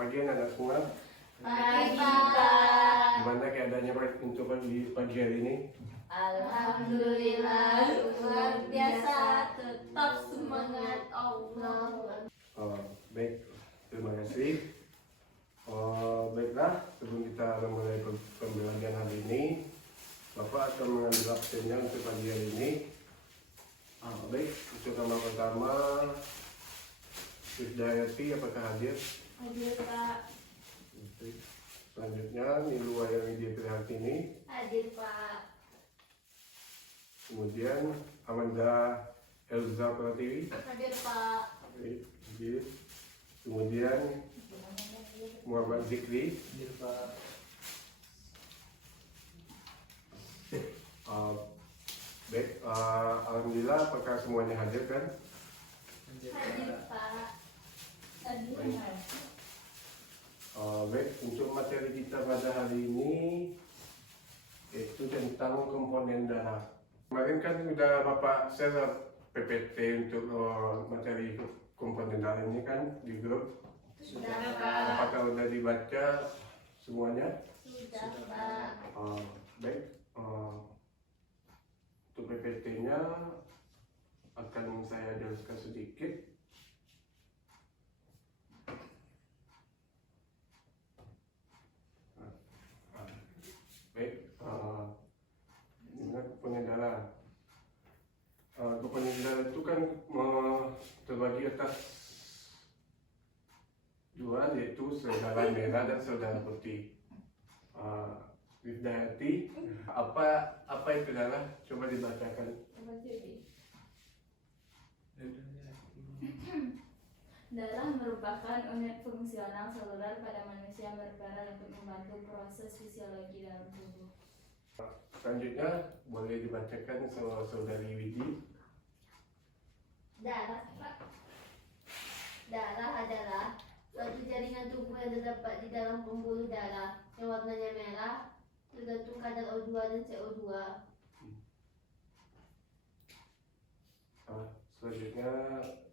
pagi anak semua. Pagi Pak. Gimana keadaannya Pak untuk pagi hari ini? Alhamdulillah luar biasa, tetap semangat Allah. Baik, terima kasih. Baiklah, sebelum kita memulai pembelajaran hari ini, Bapak akan mengambil absennya untuk pagi hari ini. Baik, untuk nama pertama, Krisdayati, apakah hadir? Hadir Pak. Selanjutnya, Nilu Wayang Widya Prihartini. Hadir Pak. Kemudian, Amanda Elza Pratiwi. Hadir Pak. Hadir. Kemudian, Muhammad Zikri. Hadir Pak. Baik, alhamdulillah apakah semuanya hadir kan? Hadir Pak. Hadir. Baik, untuk materi kita pada hari ini itu tentang komponen darah. Kemarin kan sudah Bapak share PPT untuk materi komponen darah ini kan di grup. Sudah Pak. Apakah sudah dibaca semuanya? Sudah Pak. Baik, untuk PPT-nya akan saya jelaskan sedikit. Baik, ingat komponen darah. Komponen darah itu kan terbagi atas dua, yaitu sel darah merah dan sel darah putih. Krisdayati, apa itu darah? Coba dibacakan. Darah merupakan unit fungsional seluler pada manusia berperan untuk membantu proses fisiologi dalam tubuh. Selanjutnya boleh dibacakan saudari Widi. Darah adalah suatu jaringan tubuh yang terdapat di dalam pembuluh darah yang warnanya merah, tergantung kadar O2 dan CO2. Selanjutnya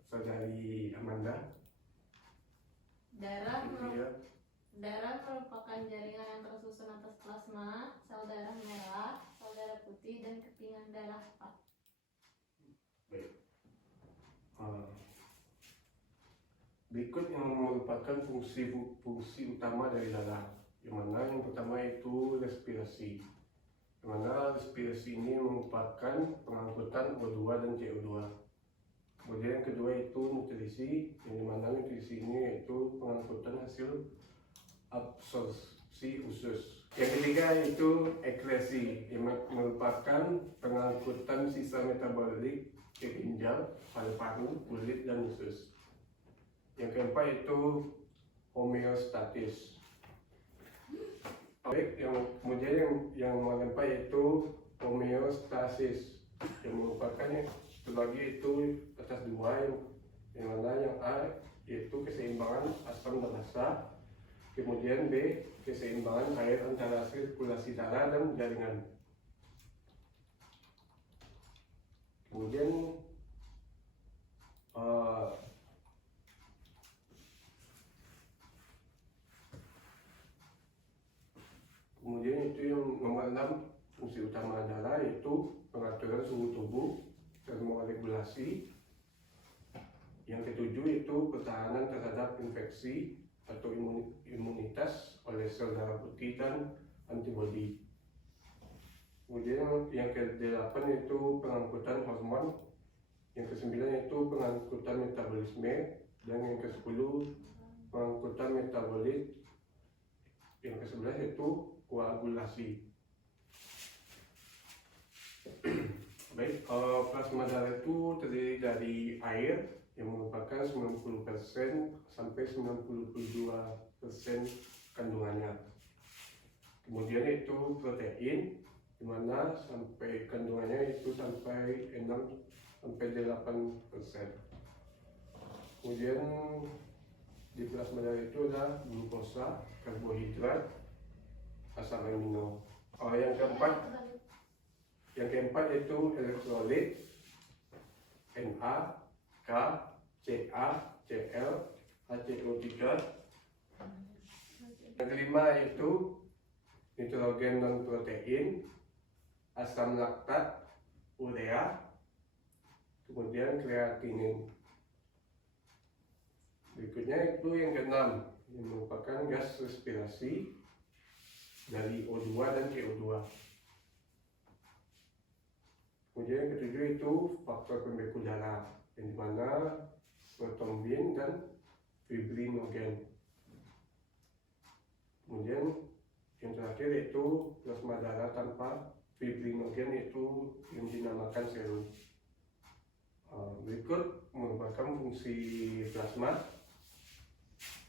saudari Amanda. Darah Iya. merupakan jaringan yang tersusun atas plasma, sel darah merah, sel darah putih, dan kepingan darah. Baik. Berikut yang merupakan fungsi utama dari darah. Yang mana yang pertama itu respirasi. Yang mana respirasi ini merupakan pengangkutan O2 dan CO2. Kemudian yang kedua itu nutrisi, yang dimana nutrisi ini yaitu pengangkutan hasil absorpsi usus. Yang ketiga itu ekskresi, yang merupakan pengangkutan sisa metabolik ke ginjal, paru-paru, kulit, dan usus. Yang keempat itu homeostatis. Baik, kemudian yang keempat yaitu homeostasis, yang merupakan terbagi itu atas dua, yang mana yang A yaitu keseimbangan asam dan basa, kemudian B keseimbangan air antara sirkulasi darah dan jaringan. Kemudian itu yang nomor 6, fungsi utama darah yaitu pengaturan suhu tubuh, termoregulasi. Yang ketujuh itu pertahanan terhadap infeksi atau imunitas oleh sel darah putih dan antibodi. Kemudian yang ke-8 itu pengangkutan hormon, yang ke-9 itu pengangkutan metabolisme, dan yang ke-10 pengangkutan metabolit, yang ke-11 itu koagulasi. Baik, plasma darah itu terdiri dari air yang merupakan 90% sampai 92% kandungannya. Kemudian itu protein, di mana sampai kandungannya itu sampai 6 sampai 8%. Kemudian di plasma darah itu ada glukosa, karbohidrat, asam amino. Yang keempat yaitu elektrolit, Na, K, Ca, Cl, HCO3, Yang kelima yaitu nitrogen non protein, asam laktat, urea, kemudian kreatinin. Berikutnya itu yang keenam, yang merupakan gas respirasi dari O2 dan CO2. Kemudian yang ketujuh itu faktor pembeku darah, yang dimana protombin dan fibrinogen. Kemudian yang terakhir yaitu plasma darah tanpa fibrinogen, yaitu yang dinamakan serum. Berikut merupakan fungsi plasma.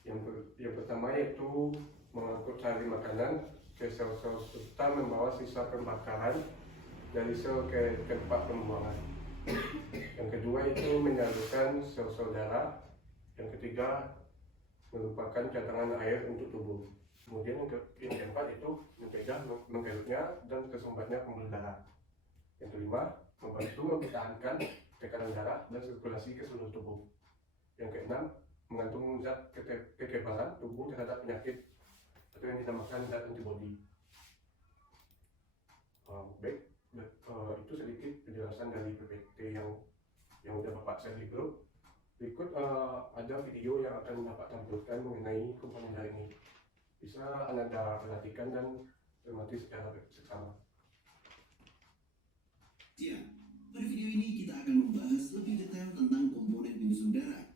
Yang pertama yaitu mengangkut sari makanan ke sel-sel serta membawa sisa pembakaran dari sel ke tempat pembuangan. Yang kedua itu menyalurkan sel-sel darah. Yang ketiga merupakan cadangan air untuk tubuh. Kemudian yang keempat itu mencegah mengkerutnya dan tersumbatnya pembuluh darah. Yang kelima, membantu mempertahankan tekanan darah dan sirkulasi ke seluruh tubuh. Yang keenam, mengandung zat kekebalan tubuh terhadap penyakit atau yang dinamakan zat antibodi. Baik, itu sedikit penjelasan dari PPT yang sudah Bapak share di grup. Berikut ada video yang akan Bapak tampilkan mengenai komponen darah ini. Bisa Anda perhatikan dan cermati secara seksama. Ya, pada video ini kita akan membahas lebih detail tentang komponen penyusun darah,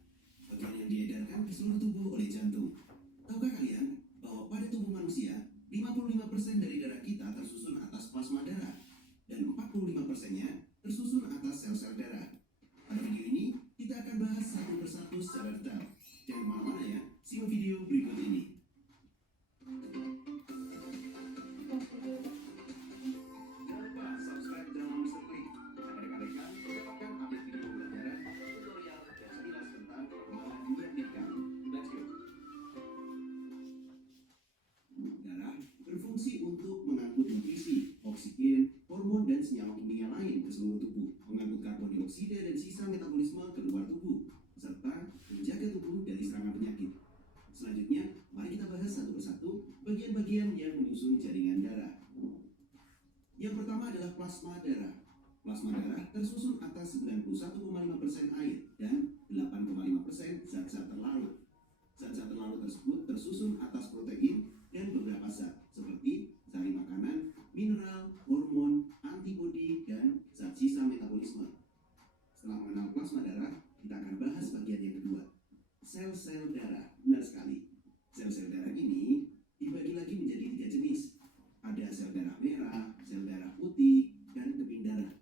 bagian yang diedarkan ke seluruh tubuh oleh jantung. Tahukah kalian bahwa pada tubuh manusia, 55% dari darah kita tersusun atas plasma darah, dan 45%-nya tersusun atas sel-sel darah. Pada video ini, kita akan bahas satu persatu secara detail. Jangan kemana-mana ya, simak video berikut ini. Jangan lupa subscribe channel Mr. Klik agar kalian mendapatkan update video pembelajaran, tutorial, dan sekilas tentang perkembangan dunia pendidikan. Let's go! Darah berfungsi untuk mengangkut nutrisi, oksigen, hormon, dan senyawa kimia lain ke seluruh tubuh, mengangkut karbon dioksida dan sisa metabolisme ke luar tubuh, serta menjaga tubuh dari serangan penyakit. Selanjutnya, mari kita bahas satu persatu bagian-bagian yang menyusun jaringan darah. Yang pertama adalah plasma darah. Plasma darah tersusun atas 91,5% air dan 8,5% zat-zat terlarut. Zat-zat terlarut tersebut tersusun atas protein dan beberapa zat seperti sari makanan, mineral, hormon, antibodi, dan zat sisa metabolisme. Setelah mengenal plasma darah, kita akan bahas bagian yang kedua, sel-sel darah. Benar sekali. Sel-sel darah ini dibagi lagi menjadi 3 jenis. Ada sel darah merah, sel darah putih, dan keping darah.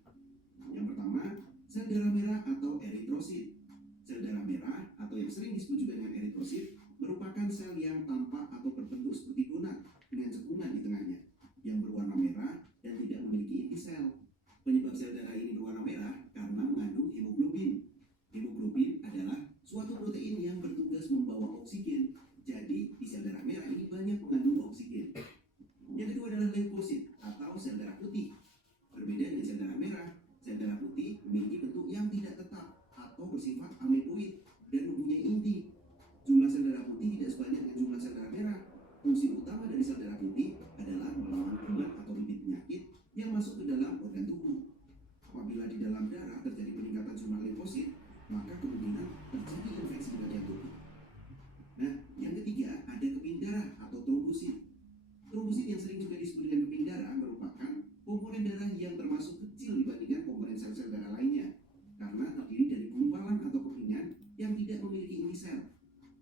Yang pertama, sel darah merah atau eritrosit. Sel darah merah atau yang sering disebut juga dengan eritrosit merupakan sel yang tampak atau berbentuk seperti donat dengan cekungan di tengahnya, yang berwarna merah dan tidak memiliki inti sel. Penyebab sel darah ini berwarna merah karena mengandung hemoglobin. Hemoglobin adalah suatu protein yang bertugas membawa oksigen. Jadi, di sel darah merah ini banyak mengandung oksigen. Yang kedua adalah leukosit atau sel darah putih. Berbeda dengan sel darah merah, sel darah putih memiliki bentuk yang tidak tetap atau bersifat ameboid dan mempunyai inti. Jumlah sel darah putih tidak sebanyak dengan jumlah sel darah merah. Fungsi utama dari sel darah putih adalah melawan kuman atau bibit penyakit yang masuk ke dalam organ tubuh. Apabila di dalam darah terjadi peningkatan jumlah leukosit, maka kemungkinan terjadi infeksi di bagian tubuh. Nah, yang ketiga ada keping darah atau trombosit. Trombosit yang sering juga disebut dengan keping darah merupakan komponen darah yang termasuk kecil dibandingkan komponen sel-sel darah lainnya, karena terdiri dari gumpalan atau kepingan yang tidak memiliki inti sel.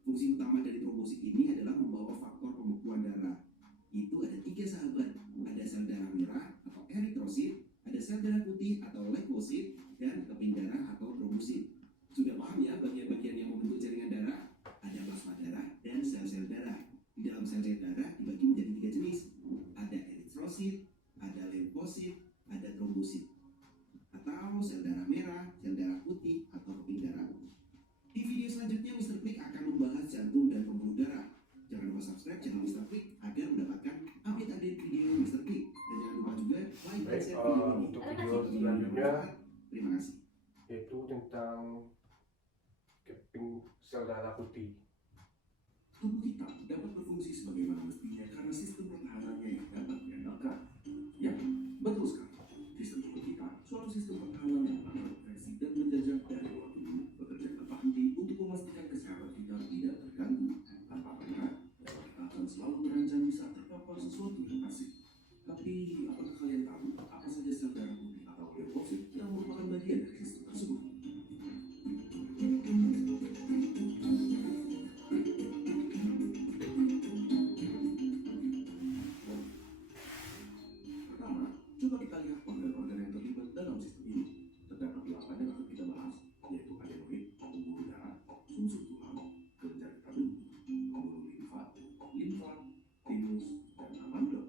Fungsi utama dari trombosit ini adalah membawa faktor pembekuan darah. Itu ada 3 sahabat, ada sel darah merah atau eritrosit, ada sel darah putih atau leukosit, dan keping darah atau trombosit. Sudah paham ya bagian-bagian yang membentuk jaringan darah? Ada plasma darah dan sel-sel darah. Di dalam sel-sel darah dibagi menjadi 3 jenis. Ada eritrosit, ada leukosit, ada trombosit. Atau sel darah merah, sel darah putih, atau keping darah. Di video selanjutnya Mr. Klik akan membahas jantung dan pembuluh darah. Jangan lupa subscribe channel Mr. Klik agar mendapatkan update-update video Mr. Klik. Dan jangan lupa juga like dan share video ini. Untuk video selanjutnya, Terima kasih. yaitu tentang keping sel darah putih. Tubuh kita dapat berfungsi sebagaimana mestinya karena sistem pertahanannya yang dapat diandalkan. Ya, betul sekali. Sistem tubuh kita suatu sistem pertahanan yang menangkal infeksi dan menjaga dari luar tubuh bekerja tanpa henti untuk memastikan kesehatan kita tidak terganggu. Tanpa mereka, kita akan selalu terancam bisa terpapar sesuatu yang asing. Tapi, apakah kalian tahu apa saja sel darah putih atau leukosit yang merupakan bagian dari sistem tersebut? Pertama, coba kita lihat organ-organ yang terlibat dalam sistem ini. Terdapat 8 yang akan kita bahas, yaitu adenoid, pembuluh darah, sumsum tulang, kelenjar getah benih, pembuluh limfa, timus, dan amandel.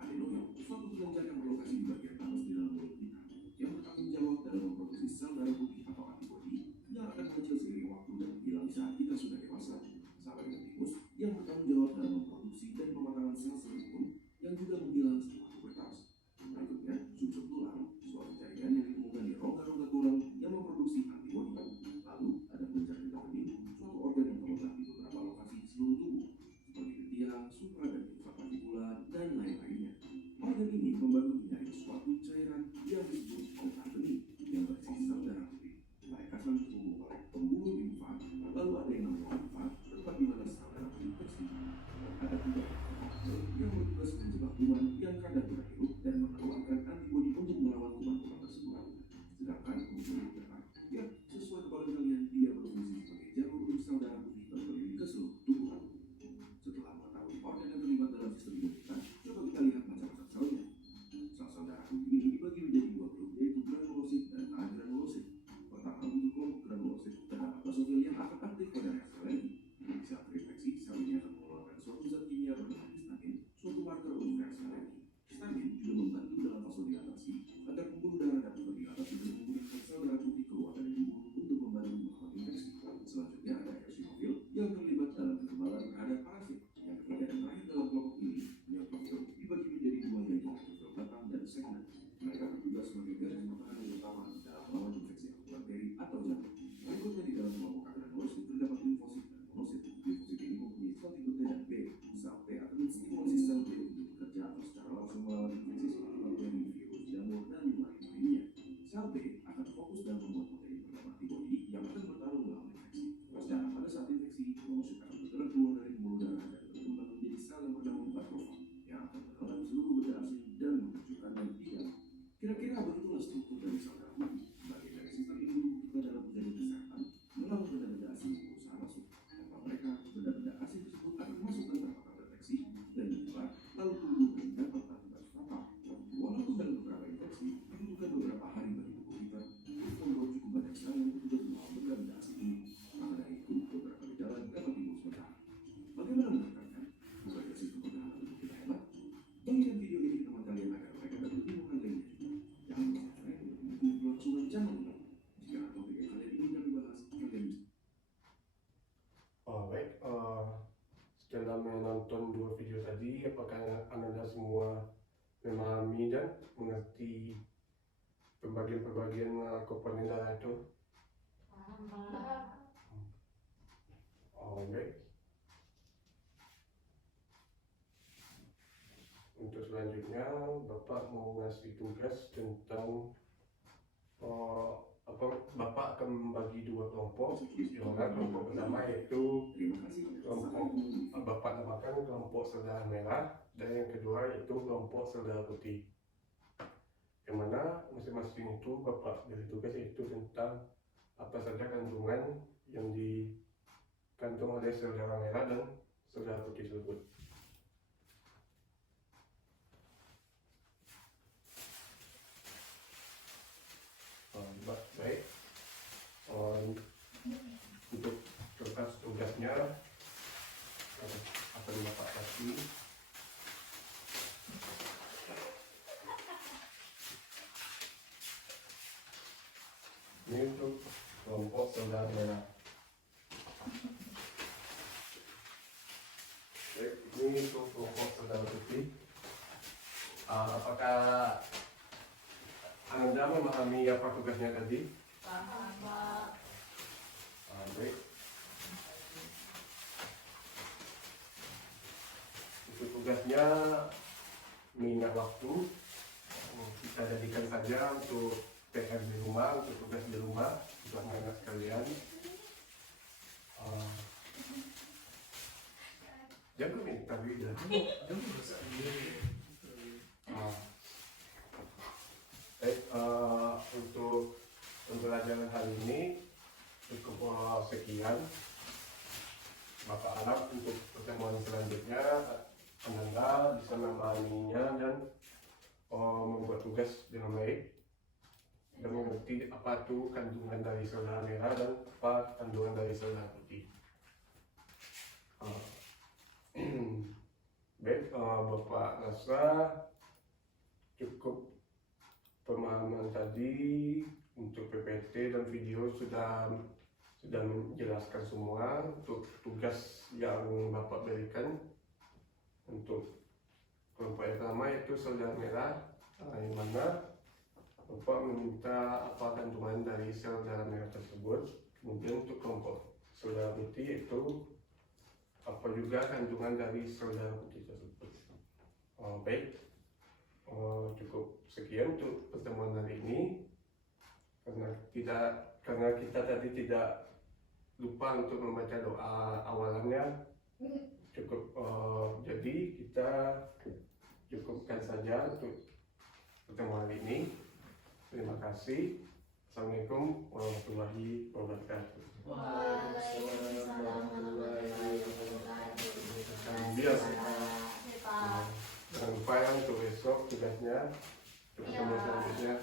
Adenoid, suatu kelenjar yang berlokasi di bagian atas di dalam mulut kita, yang bertanggung jawab dalam memproduksi sel darah putih atau antibodi yang akan mengecil seiring waktu dan hilang saat kita sudah dewasa. Sama dengan timus, yang bertanggung jawab dalam memproduksi dan pematangan sel-sel imun yang juga menghilang setelah pubertas. Berikutnya, sumsum tulang, suatu jaringan yang ditemukan di rongga-rongga tulang yang memproduksi antibodi. Lalu, ada kelenjar getah benih, suatu organ yang terletak di beberapa lokasi di seluruh tubuh, seperti ketiak, supra dan inframandibular, dan lain-lainnya. Organ ini membantu menyaring suatu cairan yang disebut getah benih yang berisi sel darah putih. Mereka saling terhubung oleh pembuluh limfa, lalu ada yang namanya limfa, tempat di mana sel darah putih bersih. Ada juga yang bertugas menjebak kuman yang kadang berhirup dan mengeluarkan antibodi untuk melawan kuman-kuman tersebut. Sedangkan pembuluh darah, ya sesuai kepada kalian, dia berfungsi sebagai jalur untuk sel darah putih berkeliling ke seluruh tubuh. Setelah mengetahui organ yang terlibat dalam sistem imun kita, coba kita lihat macam-macam selnya. Sel-sel darah putih ini dibagi menjadi 2 grup, yaitu granulosit dan agranulosit. Pertama, untuk kelompok granulosit, terdapat basofil yang akan aktif pada reaksi alergi. Di saat terinfeksi, sel ini akan mengeluarkan suatu zat kimia bernama histamin, suatu marker untuk reaksi alergi. Histamin juga membantu dalam vasodilatasi agar pembuluh darah dapat terdilatasi dan memudahkan sel darah putih keluar dari tubuh untuk membantu melawan infeksi. Selanjutnya ada eosinofil yang terlibat dalam kekebalan terhadap parasit. Yang ketiga dan terakhir dalam kelompok ini, neutrofil, dibagi menjadi 2, yaitu neutrofil batang dan segmen. Mereka bertugas sebagai garis pertahanan utama dalam melawan infeksi bakteri atau jamur. Berikutnya di dalam kelompok agranulosit terdapat limfosit dan monosit. Limfosit ini mempunyai sel tipe T dan B. Sel T akan menstimulasi sel B untuk bekerja atau secara langsung melawan infeksi seperti bakteri, virus, jamur, dan lain-lainnya. Sel B akan fokus dalam membuat protein bernama antibodi yang akan bertarung melawan infeksi. Sedangkan pada saat infeksi, monosit akan bergerak keluar dari pembuluh darah dan berkembang menjadi sel yang bernama batrofa yang akan menelan seluruh benda asing dan menghancurkannya di dalam. Kira-kira begitulah struktur dari sel darah putih. Bagian dari sistem imun tubuh kita dalam menjaga kesehatan, melawan benda-benda asing yang berusaha masuk. Tanpa mereka, benda-benda asing tersebut akan masuk dan terpapar infeksi dan menyebar, lalu tubuh dan dapat berakibat fatal. Walaupun dalam beberapa infeksi membutuhkan beberapa hari bagi tubuh kita untuk membuat cukup banyak sel yang bertugas melawan benda-benda asing ini. Maka dari itu, beberapa gejala dapat timbul sementara. Bagaimana menurut kalian? Bukankah sistem pertahanan tubuh kita hebat? Bagikan video ini ke teman kalian agar mereka dapat ilmu lainnya juga. Jangan lupa subscribe untuk mendukung kelangsungan channel ini. Jika ada topik yang kalian ingin kami bahas, kalian bisa. Baik, setelah menonton 2 video tadi, apakah Anda semua memahami dan mengerti pembagian-pembagian komponen darah itu? Baik. Untuk selanjutnya, Bapak mau ngasih tugas tentang Bapak akan membagi 2 kelompok. Di mana kelompok pertama yaitu kelompok Bapak namakan kelompok sel darah merah, dan yang kedua yaitu kelompok sel darah putih. Yang mana masing-masing itu Bapak beri tugas yaitu tentang apa saja kandungan yang dikandung oleh sel darah merah dan sel darah putih tersebut. Baik, untuk kertas tugasnya akan Bapak kasih. Ini untuk kelompok sel darah merah. Baik, ini untuk kelompok sel darah putih. Apakah Anda memahami apa tugasnya tadi? Paham, Pak. Baik. waktu, kita jadikan saja untuk PR di rumah, untuk tugas di rumah, untuk anak-anak sekalian. Jago nih tadi ya. Untuk pembelajaran hari ini cukup sekian. Bapak harap untuk pertemuan selanjutnya Anda bisa memahaminya dan membuat tugas dengan baik dan mengerti apa itu kandungan dari sel-darah merah dan apa kandungan dari sel-darah putih. Baik, Bapak rasa cukup pemahaman tadi untuk PPT dan video sudah menjelaskan semua untuk tugas yang Bapak berikan untuk kelompok yang pertama yaitu sel-darah merah, yang mana Bapak meminta apa kandungan dari sel darah merah tersebut. Kemudian untuk kelompok sel darah putih yaitu apa juga kandungan dari sel darah putih tersebut. Baik, cukup sekian untuk pertemuan hari ini. Karena kita tadi tidak lupa untuk membaca doa awalannya, cukup jadi kita cukupkan saja untuk pertemuan hari ini. Terima kasih. Assalamualaikum warahmatullahi wabarakatuh. Waalaikumsalam warahmatullahi wabarakatuh. Jangan lupa ya untuk besok tugasnya. Ketemu selanjutnya.